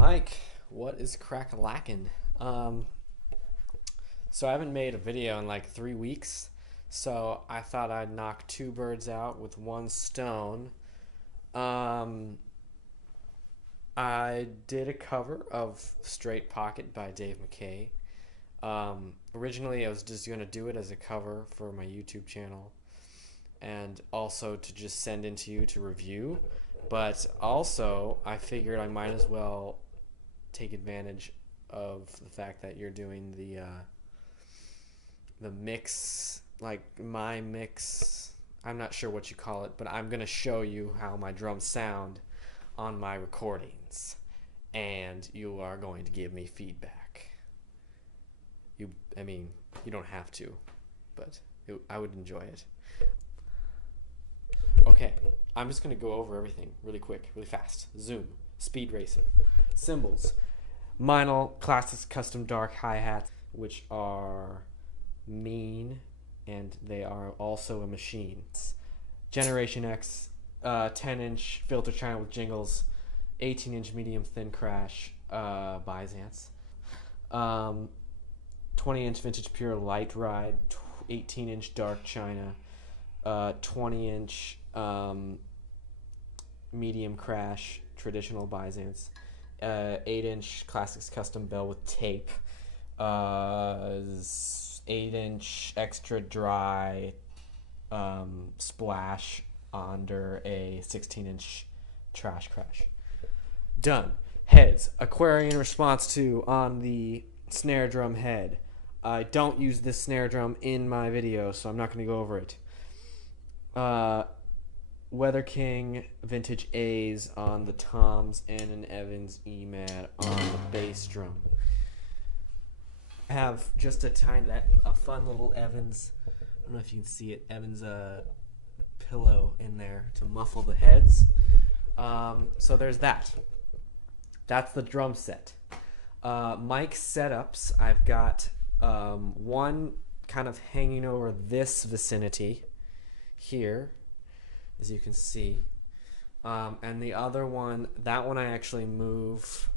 Mike, what is crack-a-lackin'? Um, so I haven't made a video in like 3 weeks, so I thought I'd knock two birds out with one stone. Um, I did a cover of Straight Pocket by Dave Mackay. Originally, I was just going to do it as a cover for my YouTube channel and also to just send in to you to review. But also, I figured I might as well take advantage of the fact that you're doing the mix, like my mix. I'm not sure what you call it, but I'm gonna show you how my drums sound on my recordings, and you are going to give me feedback. I mean, you don't have to, but I would enjoy it. Okay, I'm just gonna go over everything really quick, really fast. Zoom, speed racer, cymbals, Meinl Classics Custom Dark hi-hats, which are mean, and they are also a machine. Generation X, 10-inch filter channel with jingles, 18-inch medium thin crash, Byzance, 20-inch vintage pure light ride, 18-inch dark china, 20-inch medium crash traditional Byzance, 8-inch Classics custom bell with tape, 8-inch extra dry splash under a 16-inch trash crash. Done. Heads. Aquarian response to on the snare drum head. I don't use this snare drum in my video, so I'm not going to go over it. Weather King vintage A's on the toms and an Evans EMAD on the bass drum. I have just a fun little Evans, I don't know if you can see it, Evans pillow in there to muffle the heads. So there's that. That's the drum set. Mic setups, I've got one kind of hanging over this vicinity here, as you can see, and the other one, that one I actually move.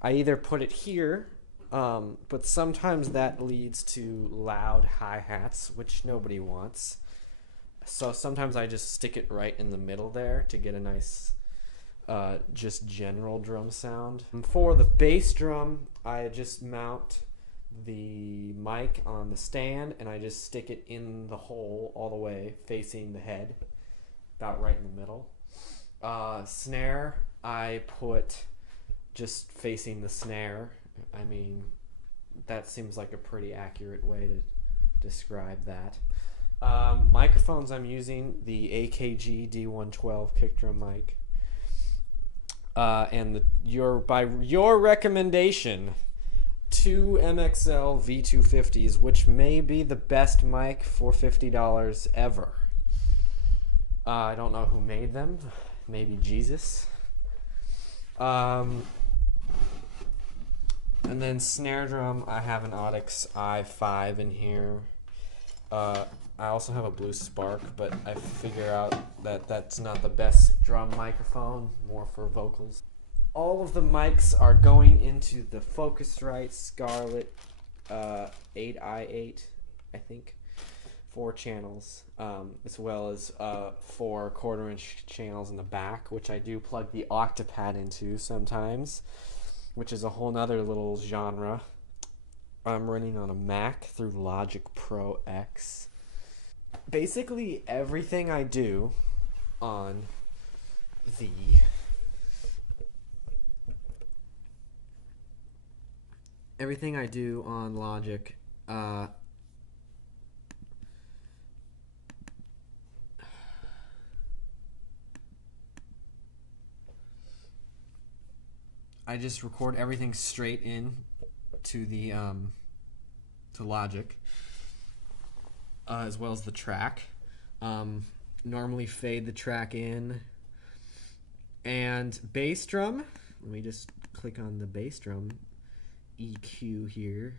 I either put it here, but sometimes that leads to loud hi-hats, which nobody wants. So sometimes I just stick it right in the middle there to get a nice just general drum sound. For the bass drum, I just mount the mic on the stand and I just stick it in the hole all the way facing the head, about right in the middle. Snare, I put just facing the snare. I mean, that seems like a pretty accurate way to describe that. Microphones, I'm using the AKG D112 kick drum mic, and by your recommendation, two MXL V250s, which may be the best mic for $50 ever. I don't know who made them. Maybe Jesus. And then snare drum, I have an Audix i5 in here. I also have a Blue Spark, but I figure out that that's not the best drum microphone, more for vocals. All of the mics are going into the Focusrite Scarlett 8i8, I think, 4 channels, as well as 4 quarter-inch channels in the back, which I do plug the Octapad into sometimes, which is a whole nother little genre. I'm running on a Mac through Logic Pro X. Basically, everything I do on the Logic, I just record everything straight in to the to Logic, as well as the track. Normally fade the track in. And bass drum, let me just click on the bass drum EQ here.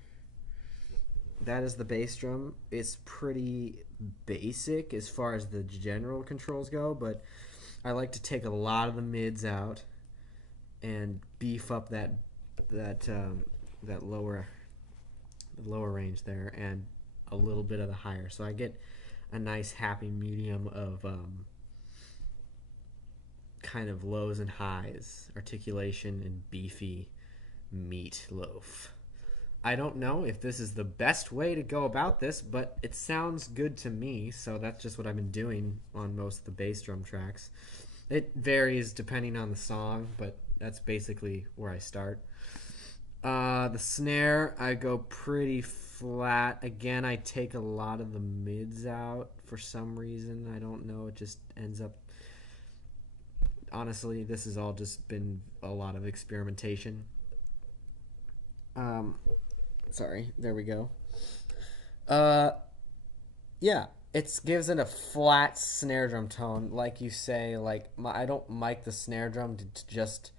That is the bass drum. It's pretty basic as far as the general controls go, but I like to take a lot of the mids out and beef up that lower range there, and a little bit of the higher, so I get a nice happy medium of kind of lows and highs, articulation and beefy meatloaf. I don't know if this is the best way to go about this, but it sounds good to me, so that's just what I've been doing on most of the bass drum tracks. It varies depending on the song, but that's basically where I start. The snare, I go pretty flat. Again, I take a lot of the mids out for some reason. I don't know. It just ends up... Honestly, this has all just been a lot of experimentation. Sorry, there we go. Yeah, it gives it a flat snare drum tone. Like you say, like, I don't mic the snare drum to just...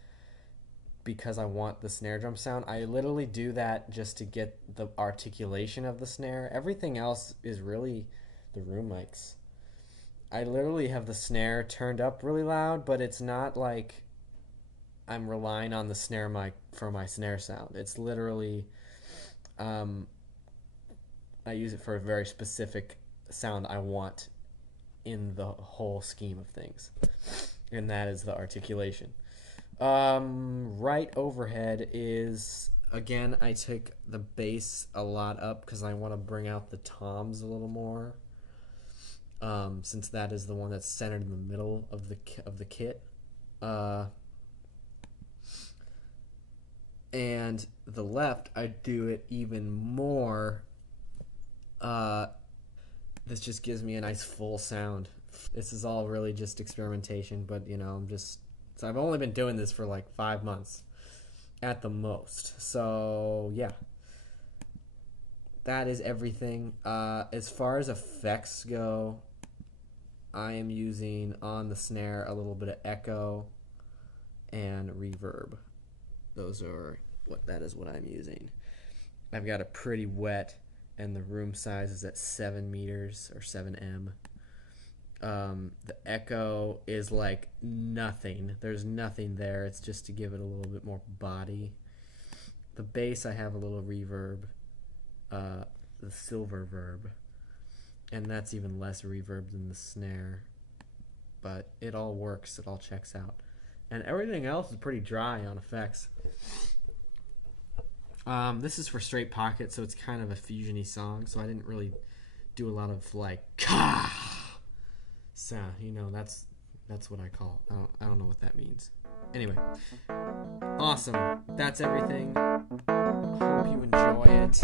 because I want the snare drum sound. I literally do that just to get the articulation of the snare. Everything else is really the room mics. I literally have the snare turned up really loud, but it's not like I'm relying on the snare mic for my snare sound. It's literally, I use it for a very specific sound I want in the whole scheme of things, and that is the articulation. Right overhead is, again, I take the bass a lot up because I want to bring out the toms a little more, since that is the one that's centered in the middle of the kit. And the left, I do it even more. This just gives me a nice full sound. This is all really just experimentation, but so I've only been doing this for like 5 months at the most. So yeah, that is everything. As far as effects go, I am using on the snare a little bit of echo and reverb. That is what I'm using. I've got a pretty wet, and the room size is at 7 meters or 7M. The echo is like nothing. There's nothing there. It's just to give it a little bit more body. The bass, I have a little reverb, the silver verb, and that's even less reverb than the snare. But it all works. It all checks out. And everything else is pretty dry on effects. This is for straight pocket, so it's kind of a fusion-y song, so I didn't really do a lot of like sound. That's what I call it. I don't know what that means. Anyway, awesome. That's everything. Hope you enjoy it.